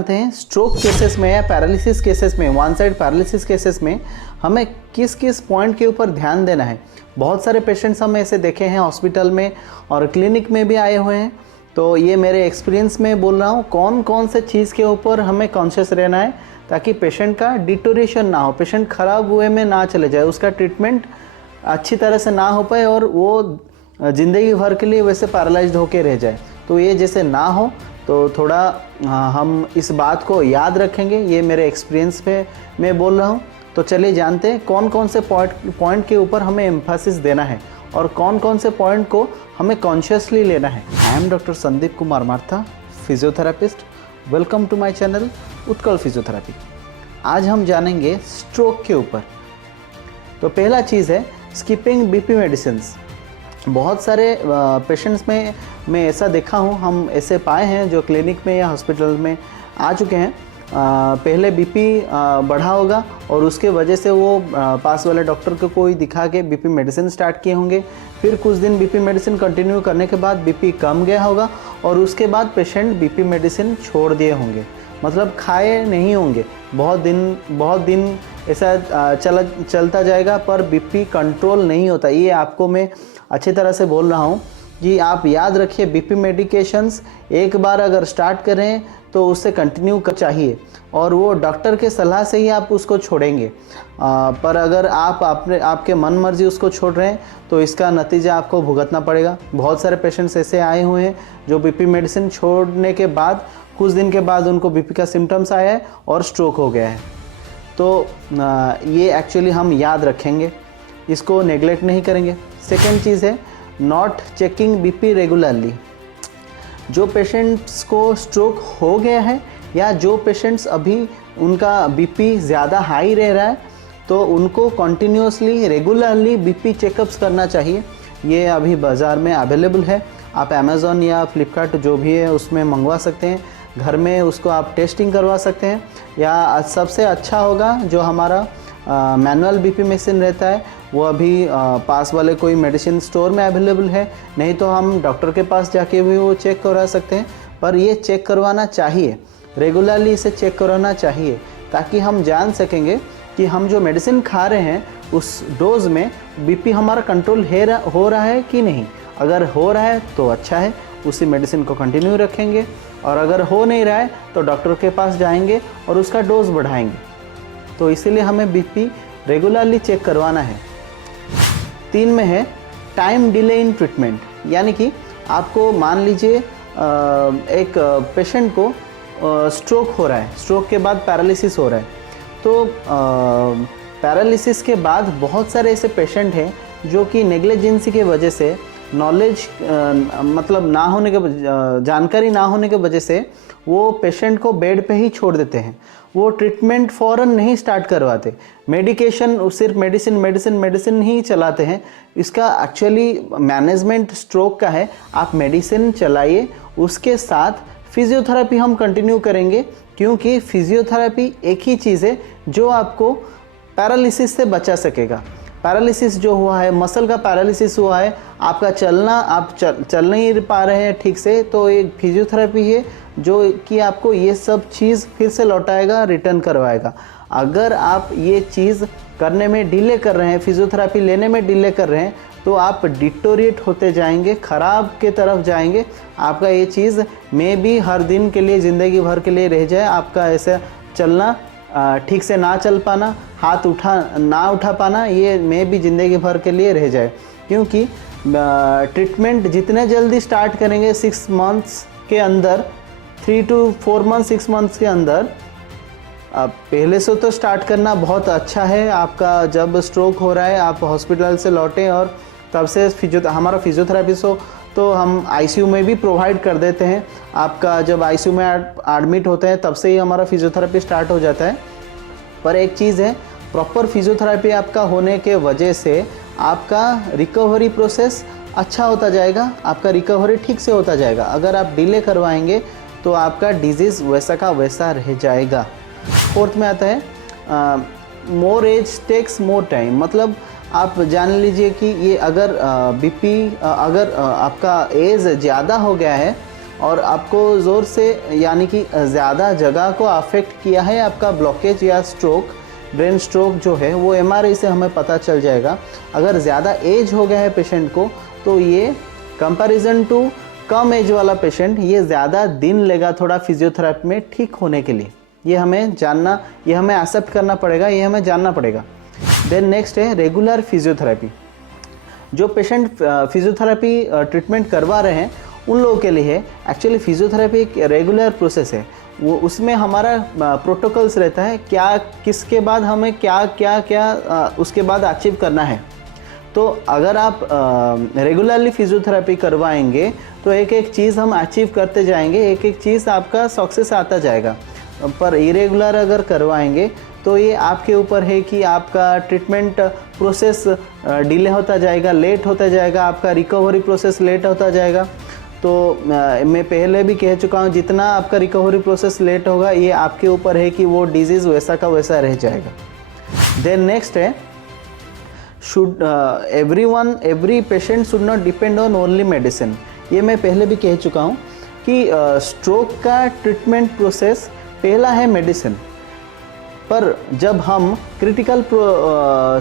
जानते हैं stroke cases में या पैरालिसिस केसेस में, वन साइड पैरालिसिस केसेस में हमें किस किस पॉइंट के ऊपर ध्यान देना है। बहुत सारे पेशेंट्स हम ऐसे देखे हैं हॉस्पिटल में और क्लिनिक में भी आए हुए हैं, तो ये मेरे एक्सपीरियंस में बोल रहा हूँ कौन कौन से चीज़ के ऊपर हमें कॉन्शियस रहना है ताकि पेशेंट का डिटोरेशन ना हो, पेशेंट खराब हुए में ना चले जाए, उसका ट्रीटमेंट अच्छी तरह से ना हो पाए और वो ज़िंदगी भर के लिए वैसे पैरालाइज्ड होके रह जाए। तो ये जैसे ना हो तो थोड़ा हम इस बात को याद रखेंगे, ये मेरे एक्सपीरियंस पे मैं बोल रहा हूँ। तो चलिए जानते हैं कौन कौन से पॉइंट के ऊपर हमें एम्फेसिस देना है और कौन कौन से पॉइंट को हमें कॉन्शियसली लेना है। I am doctor Sandeep Kumar Martha, physiotherapist. Welcome to my channel Utkal physiotherapy. आज हम जानेंगे स्ट्रोक के ऊपर। तो पहला चीज़ है स्किपिंग बीपी मेडिसिन्स। बहुत सारे पेशेंट्स में मैं ऐसा देखा हूँ, हम ऐसे पाए हैं जो क्लिनिक में या हॉस्पिटल में आ चुके हैं। पहले बीपी बढ़ा होगा और उसके वजह से वो पास वाले डॉक्टर को कोई दिखा के बीपी मेडिसिन स्टार्ट किए होंगे। फिर कुछ दिन बीपी मेडिसिन कंटिन्यू करने के बाद बीपी कम गया होगा और उसके बाद पेशेंट बीपी मेडिसिन छोड़ दिए होंगे, मतलब खाए नहीं होंगे। बहुत दिन ऐसा चलता जाएगा पर बीपी कंट्रोल नहीं होता। ये आपको मैं अच्छी तरह से बोल रहा हूँ कि आप याद रखिए, बीपी मेडिकेशंस एक बार अगर स्टार्ट करें तो उससे कंटिन्यू कर चाहिए और वो डॉक्टर के सलाह से ही आप उसको छोड़ेंगे। पर अगर आपके मन मर्जी उसको छोड़ रहे हैं तो इसका नतीजा आपको भुगतना पड़ेगा। बहुत सारे पेशेंट्स ऐसे आए हुए हैं जो बीपी मेडिसिन छोड़ने के बाद कुछ दिन के बाद उनको बीपी का सिम्टम्स आया है और स्ट्रोक हो गया है। तो ये एक्चुअली हम याद रखेंगे, इसको नेगलेक्ट नहीं करेंगे। सेकेंड चीज़ है नॉट चेकिंग बीपी रेगुलरली। जो पेशेंट्स को स्ट्रोक हो गया है या जो पेशेंट्स अभी उनका बीपी ज़्यादा हाई रह रहा है तो उनको कंटिन्यूसली रेगुलरली बीपी चेकअप्स करना चाहिए। ये अभी बाज़ार में अवेलेबल है, आप अमेज़ॉन या फ्लिपकार्ट जो भी है उसमें मंगवा सकते हैं। घर में उसको आप टेस्टिंग करवा सकते हैं या सबसे अच्छा होगा जो हमारा मैनुअल बीपी मशीन रहता है वो अभी पास वाले कोई मेडिसिन स्टोर में अवेलेबल है, नहीं तो हम डॉक्टर के पास जाके भी वो चेक करवा सकते हैं। पर ये चेक करवाना चाहिए, रेगुलरली इसे चेक करवाना चाहिए ताकि हम जान सकेंगे कि हम जो मेडिसिन खा रहे हैं उस डोज में बीपी हमारा कंट्रोल हो रहा है कि नहीं। अगर हो रहा है तो अच्छा है, उसी मेडिसिन को कंटिन्यू रखेंगे, और अगर हो नहीं रहा है तो डॉक्टर के पास जाएंगे और उसका डोज बढ़ाएंगे। तो इसीलिए हमें बीपी रेगुलरली चेक करवाना है। 3 में है टाइम डिले इन ट्रीटमेंट, यानी कि आपको मान लीजिए एक पेशेंट को स्ट्रोक हो रहा है, स्ट्रोक के बाद पैरालिसिस हो रहा है। तो पैरालिसिस के बाद बहुत सारे ऐसे पेशेंट हैं जो कि नेग्लिजेंसी के वजह से, नॉलेज मतलब ना होने के, जानकारी ना होने के वजह से वो पेशेंट को बेड पे ही छोड़ देते हैं। वो ट्रीटमेंट फ़ौरन नहीं स्टार्ट करवाते, मेडिकेशन सिर्फ मेडिसिन ही चलाते हैं। इसका एक्चुअली मैनेजमेंट स्ट्रोक का है, आप मेडिसिन चलाइए, उसके साथ फिजियोथेरेपी हम कंटिन्यू करेंगे, क्योंकि फिजियोथेरेपी एक ही चीज़ है जो आपको पैरालिसिस से बचा सकेगा। पैरालिसिस जो हुआ है, मसल का पैरालिसिस हुआ है, आपका चलना, आप चल नहीं पा रहे हैं ठीक से, तो एक फिजियोथेरेपी है जो कि आपको ये सब चीज़ फिर से लौटाएगा, रिटर्न करवाएगा। अगर आप ये चीज़ करने में डिले कर रहे हैं, फिजियोथेरेपी लेने में डिले कर रहे हैं, तो आप डिटोरिएट होते जाएंगे, ख़राब के तरफ जाएंगे। आपका ये चीज़ में भी हर दिन के लिए, ज़िंदगी भर के लिए रह जाए। आपका ऐसा चलना, ठीक से ना चल पाना, हाथ ना उठा पाना, ये में भी ज़िंदगी भर के लिए रह जाए। क्योंकि ट्रीटमेंट जितने जल्दी स्टार्ट करेंगे 6 मंथ्स के अंदर, 3 to 4 मंथ्स 6 मंथ्स के अंदर, पहले से तो स्टार्ट करना बहुत अच्छा है। आपका जब स्ट्रोक हो रहा है आप हॉस्पिटल से लौटें और तब से हमारा फिजियोथेरेपिस्ट हो तो हम आईसीयू में भी प्रोवाइड कर देते हैं। आपका जब आईसीयू में एडमिट होते हैं तब से ही हमारा फिजियोथेरेपी स्टार्ट हो जाता है। पर एक चीज़ है, प्रॉपर फिजियोथेरेपी आपका होने के वजह से आपका रिकवरी प्रोसेस अच्छा होता जाएगा, आपका रिकवरी ठीक से होता जाएगा। अगर आप डिले करवाएंगे तो आपका डिजीज़ वैसा का वैसा रह जाएगा। 4th में आता है more age takes more time, मतलब आप जान लीजिए कि ये अगर बीपी, अगर आपका एज ज़्यादा हो गया है और आपको ज़ोर से यानी कि ज़्यादा जगह को अफेक्ट किया है आपका ब्लॉकेज या स्ट्रोक, ब्रेन स्ट्रोक जो है वो एमआरआई से हमें पता चल जाएगा। अगर ज़्यादा एज हो गया है पेशेंट को तो ये कंपैरिजन टू कम एज वाला पेशेंट ये ज़्यादा दिन लेगा थोड़ा फिजियोथेरेपी में ठीक होने के लिए। ये हमें जानना, ये हमें एक्सेप्ट करना पड़ेगा, ये हमें जानना पड़ेगा। देन नेक्स्ट है रेगुलर फिजियोथेरेपी। जो पेशेंट फिजियोथेरेपी ट्रीटमेंट करवा रहे हैं उन लोगों के लिए एक्चुअली फिजियोथेरेपी एक रेगुलर प्रोसेस है। वो उसमें हमारा प्रोटोकॉल्स रहता है, क्या किसके बाद हमें क्या क्या क्या उसके बाद अचीव करना है। तो अगर आप रेगुलरली फिजियोथेरेपी करवाएंगे तो एक एक चीज़ हम अचीव करते जाएंगे, एक एक चीज़ आपका सक्सेस आता जाएगा। पर इरेगुलर अगर करवाएंगे तो ये आपके ऊपर है कि आपका ट्रीटमेंट प्रोसेस डिले होता जाएगा, लेट होता जाएगा, आपका रिकवरी प्रोसेस लेट होता जाएगा। तो मैं पहले भी कह चुका हूँ, जितना आपका रिकवरी प्रोसेस लेट होगा ये आपके ऊपर है कि वो डिजीज़ वैसा का वैसा रह जाएगा। देन नेक्स्ट है should every patient should not depend on only medicine. ये मैं पहले भी कह चुका हूँ कि स्ट्रोक का ट्रीटमेंट प्रोसेस पहला है मेडिसिन, पर जब हम क्रिटिकल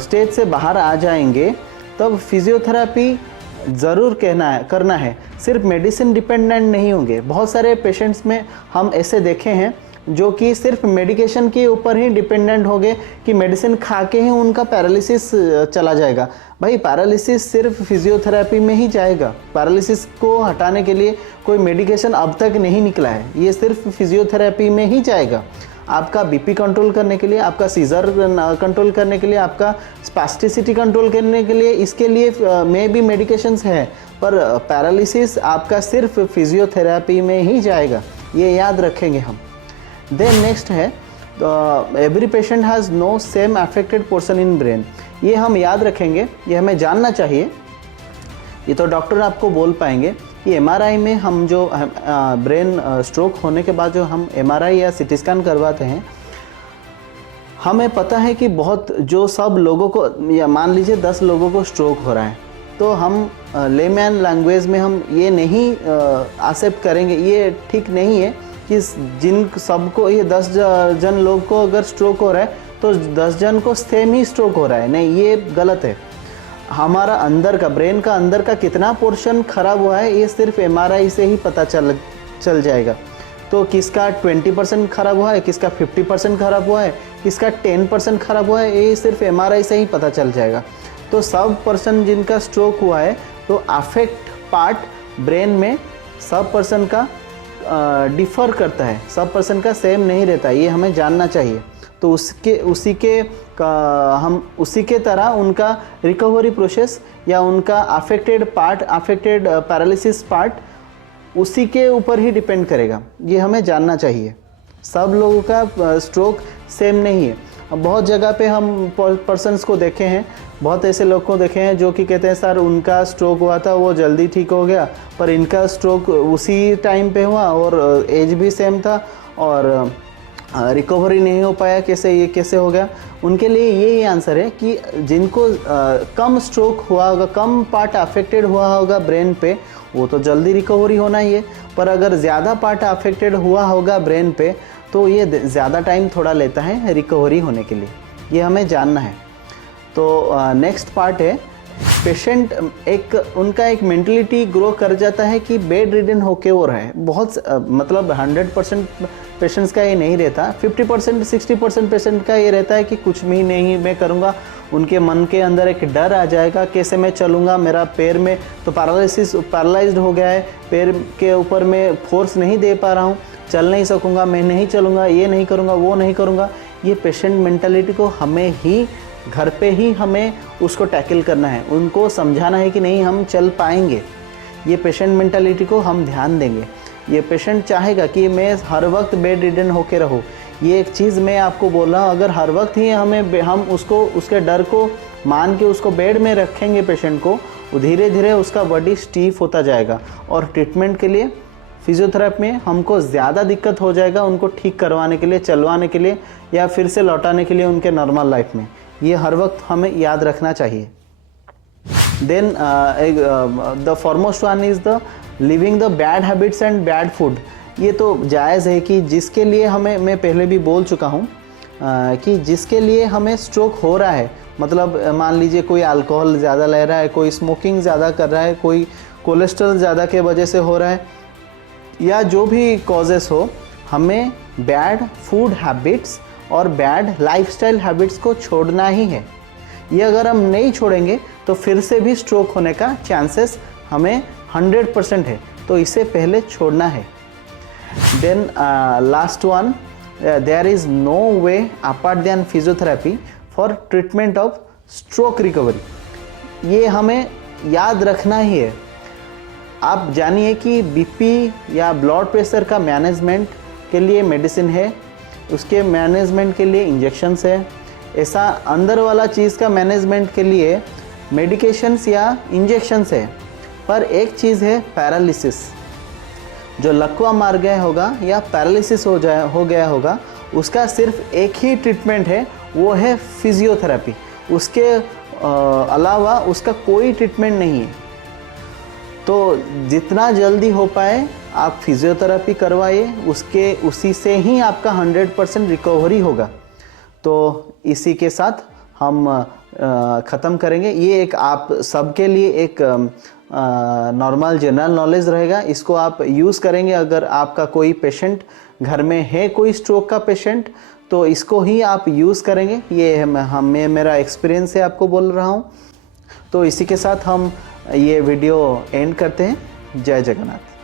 स्टेज से बाहर आ जाएंगे तब फिजियोथेरेपी ज़रूर करना है। सिर्फ मेडिसिन डिपेंडेंट नहीं होंगे। बहुत सारे पेशेंट्स में हम ऐसे देखे हैं जो कि सिर्फ मेडिकेशन के ऊपर ही डिपेंडेंट हो गए कि मेडिसिन खा के ही उनका पैरालिसिस चला जाएगा। भाई पैरालिसिस सिर्फ फिजियोथेरेपी में ही जाएगा। पैरालिसिस को हटाने के लिए कोई मेडिकेशन अब तक नहीं निकला है, ये सिर्फ फिजियोथेरेपी में ही जाएगा। आपका बीपी कंट्रोल करने के लिए, आपका सीजर कंट्रोल करने के लिए, आपका स्पास्टिसिटी कंट्रोल करने के लिए, इसके लिए में भी मेडिकेशंस हैं, पर पैरालिसिस आपका सिर्फ फिजियोथेरेपी में ही जाएगा, ये याद रखेंगे हम। देन नेक्स्ट है every patient has no same affected portion in brain. ये हम याद रखेंगे, ये हमें जानना चाहिए। ये तो डॉक्टर आपको बोल पाएंगे कि एमआरआई में हम जो ब्रेन स्ट्रोक होने के बाद जो हम एमआरआई या सीटी स्कैन करवाते हैं, हमें पता है कि बहुत जो सब लोगों को, या मान लीजिए 10 लोगों को स्ट्रोक हो रहा है, तो हम लेमैन लैंग्वेज में हम ये नहीं एक्सेप्ट करेंगे, ये ठीक नहीं है कि जिन सबको, ये 10 जन लोग को अगर स्ट्रोक हो रहा है तो 10 जन को सेम ही स्ट्रोक हो रहा है। नहीं, ये गलत है। हमारा अंदर का, ब्रेन का अंदर का कितना पोर्शन खराब हुआ है ये सिर्फ एमआरआई से ही पता चल जाएगा। तो किसका 20% खराब हुआ है, किसका 50% खराब हुआ है, किसका 10% खराब हुआ है, ये सिर्फ एमआरआई से ही पता चल जाएगा। तो सब पर्सन जिनका स्ट्रोक हुआ है तो अफेक्ट पार्ट ब्रेन में सब पर्सन का डिफ़र करता है, सब पर्सन का सेम नहीं रहता, ये हमें जानना चाहिए। तो हम उसी के तरह उनका रिकवरी प्रोसेस या उनका अफेक्टेड पैरालिसिस पार्ट उसी के ऊपर ही डिपेंड करेगा, ये हमें जानना चाहिए। सब लोगों का स्ट्रोक सेम नहीं है। बहुत जगह पे हम पर्सन्स को देखे हैं, बहुत ऐसे लोग को देखे हैं जो कि कहते हैं सर उनका स्ट्रोक हुआ था, वो जल्दी ठीक हो गया, पर इनका स्ट्रोक उसी टाइम पे हुआ और एज भी सेम था और रिकवरी नहीं हो पाया, ये कैसे हो गया। उनके लिए यही आंसर है कि जिनको कम स्ट्रोक हुआ होगा, कम पार्ट अफेक्टेड हुआ होगा ब्रेन पे, वो तो जल्दी रिकवरी होना ही है। पर अगर ज़्यादा पार्ट अफेक्टेड हुआ होगा ब्रेन पे तो ये ज़्यादा टाइम थोड़ा लेता है रिकवरी होने के लिए, ये हमें जानना है। तो नेक्स्ट पार्ट है पेशेंट, उनका एक मेंटलिटी ग्रो कर जाता है कि बेड रिडन होके हो रहा है। बहुत मतलब 100% पेशेंट्स का ये नहीं रहता, 50% 60% पेशेंट का ये रहता है कि कुछ भी नहीं मैं करूँगा। उनके मन के अंदर एक डर आ जाएगा, कैसे मैं चलूँगा, मेरा पैर में तो पैरालाइज्ड हो गया है, पैर के ऊपर मैं फोर्स नहीं दे पा रहा हूँ, चल नहीं सकूँगा, मैं नहीं चलूँगा, ये नहीं करूँगा, वो नहीं करूँगा। ये पेशेंट मेंटालिटी को हमें ही घर पे ही हमें उसको टैकल करना है, उनको समझाना है कि नहीं हम चल पाएंगे। ये पेशेंट मेंटालिटी को हम ध्यान देंगे। ये पेशेंट चाहेगा कि मैं हर वक्त बेड रिडन होके रहूँ। ये एक चीज़ मैं आपको बोल रहा हूँ, अगर हर वक्त ही हम उसको उसके डर को मान के उसको बेड में रखेंगे पेशेंट को, धीरे धीरे उसका बॉडी स्टीफ होता जाएगा और ट्रीटमेंट के लिए फिजियोथेरेपी में हमको ज़्यादा दिक्कत हो जाएगा उनको ठीक करवाने के लिए, चलवाने के लिए या फिर से लौटाने के लिए उनके नॉर्मल लाइफ में। ये हर वक्त हमें याद रखना चाहिए। Then the foremost one is the leaving the bad habits and bad food, ये तो जायज़ है कि जिसके लिए हमें, मैं पहले भी बोल चुका हूँ कि जिसके लिए हमें स्ट्रोक हो रहा है, मतलब मान लीजिए कोई अल्कोहल ज़्यादा ले रहा है, कोई स्मोकिंग ज़्यादा कर रहा है, कोई कोलेस्ट्रॉल ज़्यादा के वजह से हो रहा है, या जो भी कॉजेस हो, हमें बैड फूड हैबिट्स और बैड लाइफस्टाइल हैबिट्स को छोड़ना ही है। ये अगर हम नहीं छोड़ेंगे तो फिर से भी स्ट्रोक होने का चांसेस हमें 100% है, तो इसे पहले छोड़ना है। Then last one, there is no way apart than physiotherapy for treatment of stroke recovery. ये हमें याद रखना ही है। आप जानिए कि बीपी या ब्लड प्रेशर का मैनेजमेंट के लिए मेडिसिन है, उसके मैनेजमेंट के लिए इंजेक्शंस है। ऐसा अंदर वाला चीज़ का मैनेजमेंट के लिए मेडिकेशंस या इंजेक्शंस है। पर एक चीज़ है पैरालिसिस, जो लकवा मार गया होगा या पैरालिसिस हो गया होगा, उसका सिर्फ एक ही ट्रीटमेंट है, वो है फिजियोथेरेपी। उसके अलावा उसका कोई ट्रीटमेंट नहीं है। तो जितना जल्दी हो पाए आप फिजियोथेरेपी करवाइए, उसी से ही आपका 100% रिकवरी होगा। तो इसी के साथ हम ख़त्म करेंगे। ये एक आप सबके लिए एक नॉर्मल जनरल नॉलेज रहेगा। इसको आप यूज़ करेंगे अगर आपका कोई पेशेंट घर में है, कोई स्ट्रोक का पेशेंट, तो इसको ही आप यूज़ करेंगे। ये मेरा एक्सपीरियंस है, आपको बोल रहा हूँ। तो इसी के साथ हम ये वीडियो एंड करते हैं। जय जगन्नाथ।